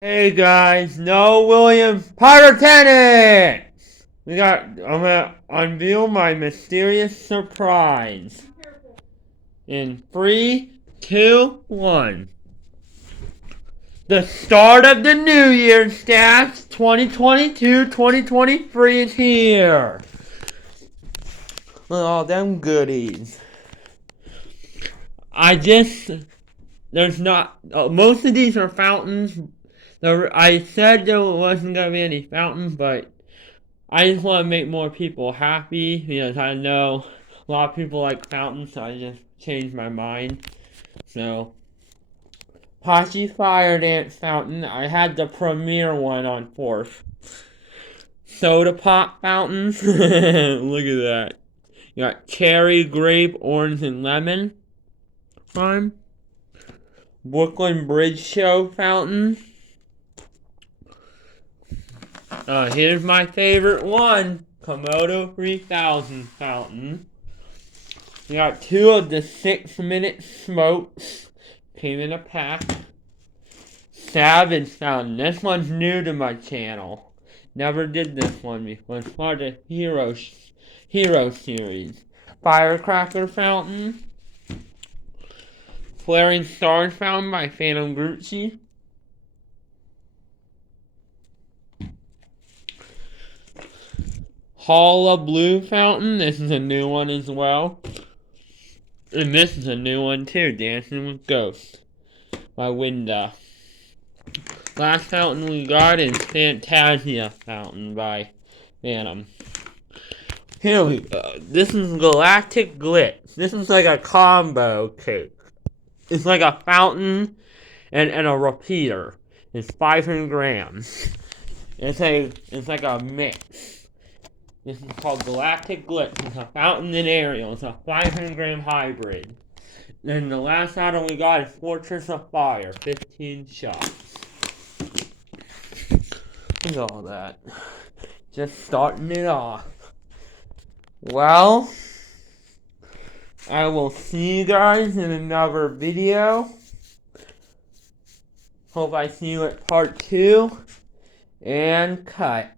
Hey guys, no William Pyrotechnics! I'm gonna unveil my mysterious surprise. In 3, 2, 1. The start of the new year, stats 2022-2023 is here. Look at all them goodies. There's not, most of these are fountains. I said there wasn't going to be any fountains, but I just want to make more people happy because I know a lot of people like fountains, so I just changed my mind. So, Posse Fire Dance Fountain, I had the premier one on 4th. Soda Pop Fountains, look at that. You got cherry, grape, orange, and lemon. Fun. Brooklyn Bridge Show Fountain. Here's my favorite one. Komodo 3000 fountain. We got 2 of the 6-minute smokes. Came in a pack. Savage fountain. This one's new to my channel. Never did this one before. It's part of the Hero series. Firecracker fountain. Flaring Stars fountain by Phantom Gucci. Hall of Blue fountain. This is a new one as well. And this is a new one too. Dancing with Ghosts by Winda. Last fountain we got is Fantasia fountain by Phantom. Here we go. This is Galactic Glitz. This is like a combo cake. It's like a fountain and a repeater. It's 500 grams. It's like a mix. This is called Galactic Glitz. It's a fountain and aerial. It's a 500 gram hybrid. Then the last item we got is Fortress of Fire. 15 shots. Look at all that. Just starting it off. Well, I will see you guys in another video. Hope I see you at part 2. And cut.